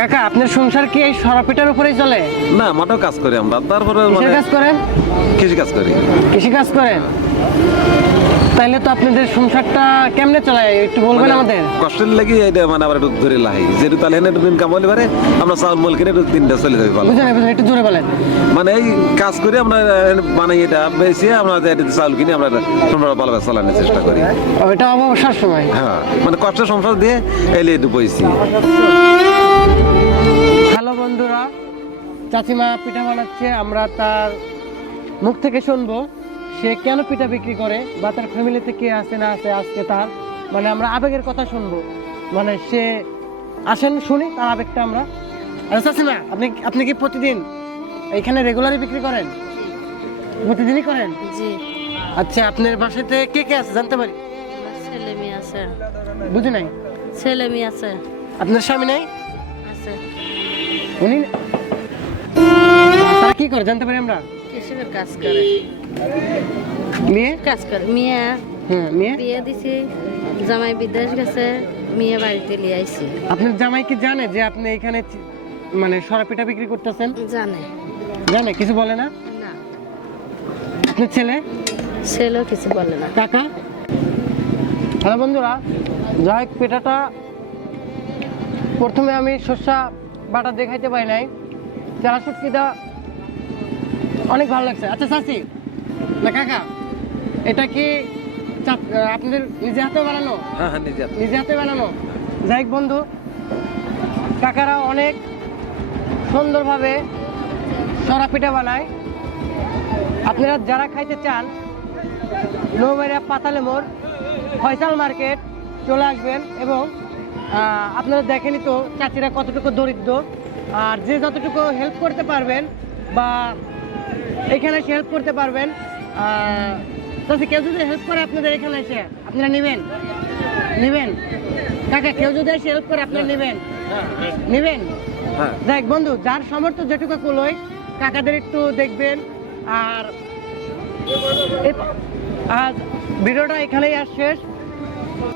কাকা আপনার সংসার কি এই সরাপিটার উপরেই চলে? না, মাঠেও কাজ করি আমরা। তারপরে কিসের কাজ করেন? কৃষি কাজ করি। কৃষি কাজ করেন? তাইলে তো আপনাদের সংসারটা কেমনে চলায় একটু বলবেন আমাদের? কষ্টের লাগি এটা আবার একটু ধরে লাই যেহেতু তাহলে একটু ইনকাম হলে পারে আমরা চাউল মল কিনে একটু দিনটা চলে যাবে ভালো। বুঝলেন একটু জোরে বলেন। এই কাজ করি আমরা বানাই এটা বেশি আমরা চাউল কিনে আমরা ভালো চালানোর চেষ্টা করি। এটা অবসর সময়। হ্যাঁ, কষ্টের সংসার দিয়ে এলে একটু বইছি। হ্যালো বন্ধুরা, চাচিমা পিঠা বানাচ্ছে, আমরা তার মুখ থেকে শুনবো সে কেন পিঠা বিক্রি করে বা তার ফ্যামিলিতে কে আছে না আছে। আজকে তার আমরা আবেগের কথা শুনবো, সে আসেন শুনি তার আবেগটা আমরা। আচ্ছা চাচিমা, আপনি কি প্রতিদিন এখানে রেগুলারই বিক্রি করেন? প্রতিদিনই করেন? জি। আচ্ছা, আপনার বাসাতে কে কে আছে জানতে পারি? ছেলে মেয়ে আছে। বুঝি নাই। ছেলে মেয়ে আছে। আপনার স্বামী নাই? আছে। উনি তারা কি করে জানতে পারি আমরা? কৃষকের কাজ করে। মেয়ে কাজ করে। মেয়ে মেয়ে বিয়ে দিছি, জামাই বিদেশ গেছে, মেয়ে বাড়িতে নিয়ে আইছি। আপনার জামাই কি জানে যে আপনি এখানে সরা পিঠা বিক্রি করতেছেন? জানে। জানে? কিছু বলে না? না। আপনার ছেলে? ছেলেও কিছু বলে না। কাকা? হ্যালো বন্ধুরা, যাই হোক পিঠাটা প্রথমে আমি সর্ষা বাটা দেখাইতে পারি নাই, চারা শুটকিটা অনেক ভালো লাগছে। আচ্ছা চাচি না কাকা, এটা কি আপনাদের নিজে হাতে বানানো? হ্যাঁ, নিজে হাতে বানানো। যাই হোক বন্ধু, কাকারা অনেক সুন্দরভাবে সরা পিঠা বানায়। আপনারা যারা খাইতে চান নৌবাড়িয়া পাতালে মোড় ফয়সাল মার্কেট চলে আসবেন এবং আপনারা দেখেনি তো চাচিরা কতটুকু দরিদ্র, আর যে যতটুকু হেল্প করতে পারবেন বা এখানে এসে হেল্প করতে পারবেন। চাচি কেউ যদি হেল্প করে আপনাদের এখানে এসে আপনারা নেবেন? কাকা কেউ যদি এসে হেল্প করে আপনারা নেবেন? দেখ বন্ধু, যার সামর্থ্য যেটুকু কুলোয় কাকাদের একটু দেখবেন। আর ভিডিওটা এখানেই আর শেষ।